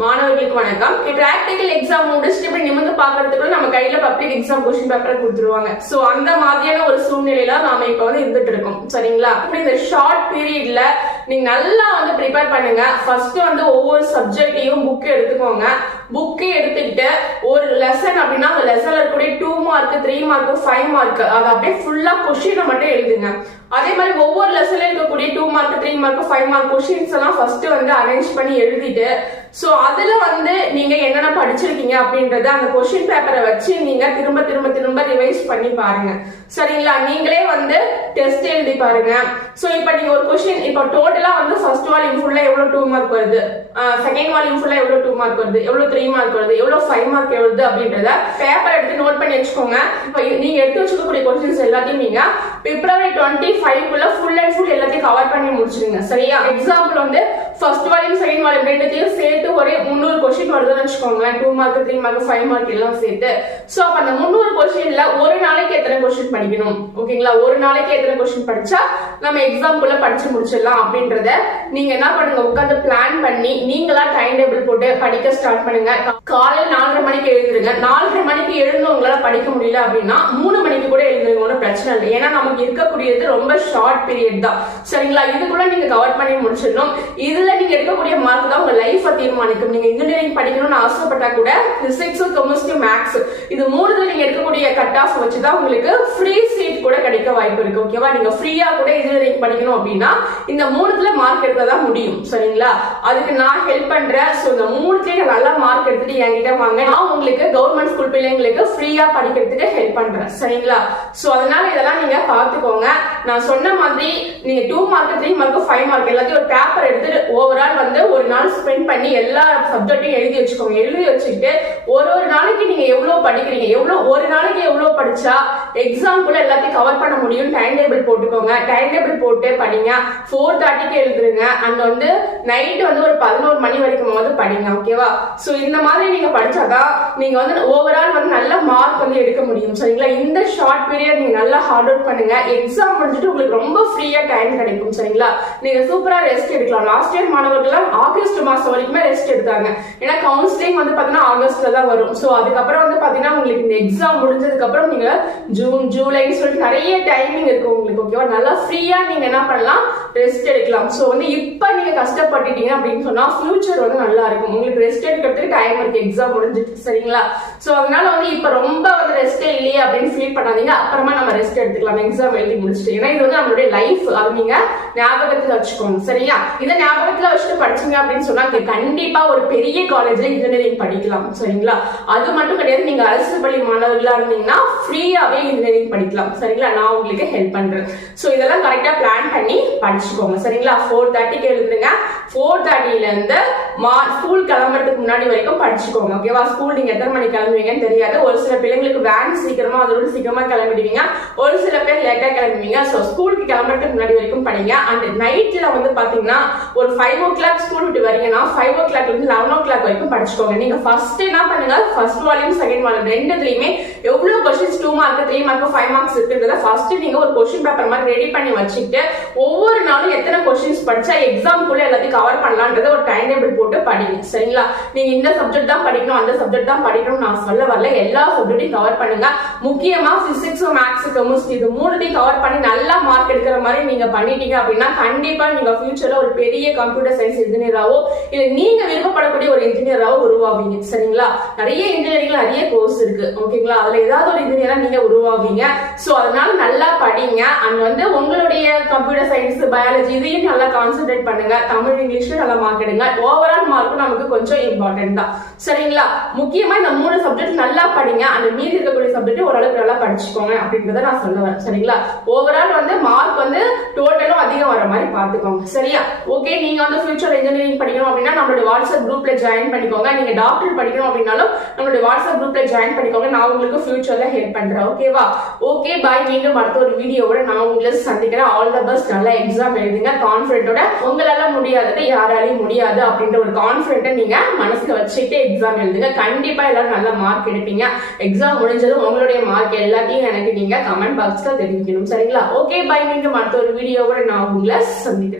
மாணவர்களுக்கு வணக்கம். Practical exam முடிச்சுட்டு இப்படி நிமிர்ந்து பாக்குறதுக்குள்ள நம்ம கையில பப்ளிக் எக்ஸாம் கொஸ்டின் பேப்பர் கொடுத்துருவாங்க. சோ அந்த மாதிரியான ஒரு சூழ்நிலையில நாம இப்ப இருந்துட்டு இருக்கோம். சரிங்களா? இப்படி இந்த ஷார்ட் பீரியட்ல நீங்க நல்லா ப்ரிப்பேர் பண்ணுங்க. ஃபர்ஸ்ட் ஒவ்வொரு சப்ஜெக்டையும் புக் எடுத்துக்கோங்க. புக்கை எடுத்துக்கிட்டு ஒரு லெசன் அப்படின்னா அந்த லெசன்ல இருக்கக்கூடிய 2 மார்க் 3 மார்க் 5 மார்க் அதை அப்படியே ஃபுல்லா கொஸ்டினை மட்டும் எழுதுங்க. அதே மாதிரி ஒவ்வொரு லெசன்ல இருக்கக்கூடிய 2 மார்க் 3 மார்க் 5 மார்க் கொஸ்டின்ஸ் எல்லாம் ஃபர்ஸ்ட் அரேஞ்ச் பண்ணி எழுதிட்டு சோ அதுல நீங்க என்னென்ன படிச்சிருக்கீங்க அப்படின்றத அந்த கொஸ்டின் பேப்பரை வச்சு நீங்க திரும்ப திரும்ப திரும்ப ரிவைஸ் பண்ணி பாருங்க. சரிங்களா? நீங்களே டெஸ்ட் எழுதி பாருங்க. சோ இப்ப நீங்க ஒரு கொஸ்டின் இப்ப டோட்டலா ஃபர்ஸ்ட் வால்யூம் ஃபுல்லா எவ்வளவு 2 மார்க் வருது, செகண்ட் வால்யூம் ஃபுல்லா எவ்வளவு 2 மார்க் வருது, எவ்வளவு 3 மார்க் வருது, எவ்வளவு 5 மார்க் வருது அப்படின்றத பேப்பர் எடுத்து நோட் பண்ணி வச்சுக்கோங்க. இப்ப நீங்க எடுத்து வச்சுக்கக்கூடிய கொஸ்டின்ஸ் எல்லாத்தையும் நீங்க பிப்ரவரி 25 ஃபுல் அண்ட் ஃபுல் எல்லாத்தையும் கவர் பண்ணி முடிச்சிருங்க. சரியா? Example first volume second volume ரெண்டுத்தையும் சேர்த்து ஒரு 300 கொஸ்டின் வருதுன்னு வச்சுக்கோங்க. 2 மார்க் 3 மார்க் 5 மார்க் எல்லாம் சேர்த்து. சோ அப்ப அந்த 300 கொஸ்டின்ல ஒரு நாளைக்கு எத்தனை கொஸ்டின் படிக்கணும், ஓகேங்களா? ஒரு நாளைக்கு எத்தனை கொஸ்டின் படிச்சா நம்ம எக்ஸாம்குள்ள படிச்சு முடிச்சிடலாம் அப்படின்றத நீங்க என்ன பண்ணுங்க, உட்காந்து பிளான் பண்ணி நீங்களா டைம் டேபிள் போட்டு படிக்க ஸ்டார்ட் பண்ணுங்க. காலையில் 4:30 மணிக்கு எழுதுருங்க. 4:30 மணிக்கு எழுந்து உங்களால படிக்க முடியல அப்படின்னா 3 மணிக்கு கூட எழுதுங்க, ஒன்றும் பிரச்சனை இல்லை. ஏன்னா நமக்கு இருக்கக்கூடியது ரொம்ப ஷார்ட் பீரியட் தான். சரிங்களா? இதுக்குள்ள நீங்க கவர் பண்ணி முடிச்சிடணும். இதுல நீங்க எடுக்கக்கூடிய மார்க் தான் உங்க லைஃப் தீர்மானிக்கும். நீங்க இன்ஜினியரிங் படிக்கணும்னு ஆசைப்பட்டா கூட பிசிக்ஸ் கெமிஸ்ட்ரி மேக்ஸ் இது மூணுல நீங்க எடுக்கக்கூடிய கட் ஆஃப் வச்சுதான் உங்களுக்கு ஃப்ரீ சீட் கூட கிடைக்க வாய்ப்பு இருக்கு. ஓகேவா? நீங்க ஃப்ரீயா கூட இன்ஜினியரிங் படிக்கணும் அப்படின்னா இந்த மூணுல மார்க் எடுத்ததான் முடியும். சரிங்களா? அதுக்கு நான் ஹெல்ப் பண்றேன். சோ இந்த மூணுலயே நல்லா மார்க் எடுத்துட்டு என்கிட்ட வாங்க. நான் உங்களுக்கு கவர்மெண்ட் ஸ்கூல் பிள்ளைங்களுக்கு ஃப்ரீயா படிக்கிறதுக்கு ஹெல்ப் பண்றேன். சரிங்களா? சோ அதனால இதெல்லாம் நீங்க பாத்துக்கோங்க. நான் சொன்ன மாதிரி நீங்க 2 மார்க் 3 மார்க் 5 மார்க் எல்லாத்தையும் ஒரு பேப்பர் எடுத்துட்டு ஓவரால் ஒரு நாள் ஸ்பெண்ட் பண்ணி எல்லா சப்ஜெக்டையும் எழுதி வச்சுக்கோங்க. எழுதி வச்சுக்கிட்டு ஒரு நாளைக்கு நீங்க எவ்வளவு படிக்கிறீங்க, ஒரு நாளைக்கு எவ்வளவு படிச்சா எக்ஸாம்குள்ள எல்லாத்தையும் கவர் பண்ண முடியும் டைம் டேபிள் போட்டுக்கோங்க. டைம் டேபிள் போட்டு படிங்க. 4:30க்கு எழுதுருங்க. அண்ட் நைட் ஒரு 11 மணி வரைக்கும் படிங்க. ஓகேவா? சோ இந்த மாதிரி நீங்க படிச்சாதான் நீங்க ஓவரால் நல்ல மார்க் எடுக்க முடியும். சரிங்களா? இந்த ஷார்ட் பீரியட் நீங்க நல்லா ஹார்ட் ஒர்க் பண்ணுங்க. எக்ஸாம் முடிஞ்சிட்டு உங்களுக்கு ரொம்ப ஃப்ரீயா டைம் கிடைக்கும். சரிங்களா? நீங்க சூப்பரா ரெஸ்ட் எடுக்கலாம். லாஸ்ட் இயர் மாணவர்கள் ஆகஸ்ட் மாசம் வரைக்குமே ரெஸ்ட் எடுத்தாங்க. ஏன்னா கவுன்சிலிங் பாத்தீங்கன்னா ஆகஸ்ட்ல தான் வரும். சோ அதுக்கப்புறம் பாத்தீங்கன்னா உங்களுக்கு இந்த எக்ஸாம் முடிஞ்சதுக்கு அப்புறம் நீங்க ஜூன் ஜூலை சொல்லிட்டு நிறைய டைமிங் இருக்கு உங்களுக்கு. ஓகேவா? நல்லா ஃப்ரீயா நீங்க என்ன பண்ணலாம், ரெஸ்ட் எடுக்கலாம். சோ இப்ப நீங்க கஷ்டப்பட்டுட்டீங்க அப்படின்னு சொன்னா ஃபியூச்சர் நல்லா இருக்கும். உங்களுக்கு ரெஸ்ட் எடுக்கிறதுக்கு டைம் இருக்கு, எக்ஸாம் முடிஞ்சிட்டு. சரிங்களா? சோ அதனால இப்ப ரொம்ப ரெஸ்ட் இல்லையே அப்படின்னு ஃபீல் பண்ணாதீங்க. அப்புறமா நம்ம ரெஸ்ட் எடுத்துக்கலாம் எக்ஸாம் எழுதி முடிச்சுட்டு. ஏன்னா இது நம்மளுடைய லைஃப், அது நீங்க ஞாபகத்துல வச்சுக்கோங்க. சரியா? இதை ஞாபகத்துல வச்சுட்டு படிச்சீங்க அப்படின்னு சொன்னா கண்டிப்பா ஒரு பெரிய காலேஜ்ல இன்ஜினியரிங் படிக்கலாம். சரிங்களா? அது மட்டும் கிடையாது, நீங்க அரசு பள்ளி மாணவர்களா இருந்தீங்கன்னா ஃப்ரீயாவே இன்ஜினியரிங் படிக்கலாம். சரிங்களா? நான் உங்களுக்கு ஹெல்ப் பண்றேன். சோ இதெல்லாம் கரெக்டா பிளான் பண்ணி படிச்சுக்கோங்க. சரிங்களா? 4:30க்கு எழுதுங்க. 4:30ல இருந்து ஸ்கூல் கிளம்புறதுக்கு முன்னாடி வரைக்கும் படிச்சுக்கோங்க. ஓகேவா? ஸ்கூல் நீங்க எத்தனை மணிக்கு கிளம்புவீங்கன்னு தெரியாது. ஒரு சில பிள்ளைங்களுக்கு வேன் சீக்கிரமா அதோட சீக்கிரமா கிளம்பிடுவீங்க, ஒரு சில பேர் லேட்டா கிளம்புவீங்க. சோ ஸ்கூலுக்கு கிளம்புறதுக்கு முன்னாடி வரைக்கும் படிங்க. அண்ட் நைட்ல பாத்தீங்கன்னா ஒரு 5 o'clock ஸ்கூல் விட்டு வரீங்கன்னா 5 o'clock இருந்து 11 o'clock வரைக்கும் படிச்சுக்கோங்க. நீங்க ஃபர்ஸ்ட் என்ன பண்ணுங்க, ஃபர்ஸ்ட் வால்யூம் செகண்ட் வால்யூம் ரெண்டுலயுமே எவ்வளவு கொஸ்டின்ஸ் 2 மார்க் 3 மார்க் 5 மார்க்ஸ் இருக்குன்றத ஃபர்ஸ்ட் நீங்க ஒரு கொஸ்டின் பேப்பர் மாதிரி ரெடி பண்ணி வச்சுட்டு ஒவ்வொரு நாளும் எத்தனை கொஸ்டின்ஸ் படிச்சா எக்ஸாம்குள்ள எல்லாத்தையும் கவர் பண்ணலாம்ன்றத ஒரு டைம் டேபிள் போட்டு படிங்க. சரிங்களா? நீங்க இந்த சப்ஜெக்ட் தான் படிக்கணும், அந்த சப்ஜெக்ட் தான் படிக்கணும் நான் சொல்ல வரல. எல்லா சப்ஜெக்டையும் கவர் பண்ணுங்க. முக்கியமா பிசிக்ஸ் மேக்ஸ் கெமிஸ்ட்ரி இது மூணுத்தையும் கவர் பண்ணி நல்லா மார்க் எடுக்கிற மாதிரி நீங்க பண்ணிட்டீங்க அப்படின்னா கண்டிப்பா நீங்க ஃபியூச்சர்ல ஒரு பெரிய கம்ப்யூட்டர் சயின்ஸ் இன்ஜினியராவோ இல்ல நீங்க விருப்பப்படக்கூடிய ஒரு இன்ஜினியராவோ உருவாவீங்க. சரிங்களா? நிறைய இன்ஜினியரிங்ல நிறைய கோர்ஸ் இருக்கு. ஓகேங்களா? அதுல ஏதாவது ஒரு இன்ஜினியரா நீங்க உருவாவீங்க. சோ அதனால நல்லா படிங்க. அண்ட் உங்களுடைய கம்ப்யூட்டர் சயின்ஸ் பயாலஜி இதையும் நல்லா கான்சென்ட்ரேட் பண்ணுங்க. தமிழ் இங்கிலீஷ்ல நல்லா மார்க் எடுங்க. ஓவரால் மார்க் நமக்கு கொஞ்சம் இம்பார்ட்டன்ட் தான். சரிங்களா? முக்கியமா இந்த 3 சப்ஜெக்ட் நல்லா படிங்க. அந்த மீதி இருக்கக்கூடிய சப்ஜெக்ட் ஓரளவுக்கு நல்லா படிச்சுக்கோங்க அப்படின்றத நான் சொல்ல வரேன். சரிங்களா? ஓவரால் மார்க் டோட்டலும் அதிகம் வர மாதிரி பாத்துக்கோங்க. சரியா? ஓகே. நீங்க ஃபியூச்சர் இன்ஜினியரிங் படிக்கணும் அப்படின்னா நம்மளுடைய வாட்ஸ்அப் குரூப்ல ஜாயின் பண்ணிக்கோங்க. நீங்க டாக்டர் படிக்கணும் அப்படின்னாலும் நம்மளுடைய வாட்ஸ்அப் குரூப்ல ஜாயின் பண்ணிக்கோங்க. நான் உங்களுக்கு ஃபியூச்சர்ல ஹெல்ப் பண்றேன். ஓகேவா? Okay bye. மீண்டும் அடுத்த ஒரு வீடியோவோட நான் உங்களை சந்திக்கிறேன். All the best. நல்லா எக்ஸாம் எழுதுங்க கான்ஃபிடென்ட்டோட. உங்களால முடியாதது யாராலையும் முடியாது அப்படின்ற ஒரு கான்ஃபிடென்ட்டை நீங்க மனசுல வச்சுட்டு எக்ஸாம் எழுதுங்க. கண்டிப்பா எல்லாரும் நல்ல மார்க் எடுப்பீங்க. எக்ஸாம் முடிஞ்சதும் உங்களுடைய மார்க் எல்லாத்தையும் எனக்கு நீங்க கமெண்ட் பாக்ஸ்ல தெரிவிக்கணும். சரிங்களா? Okay bye. மீண்டும் அடுத்த ஒரு வீடியோவோட நான் உங்களை சந்திக்கிறேன்.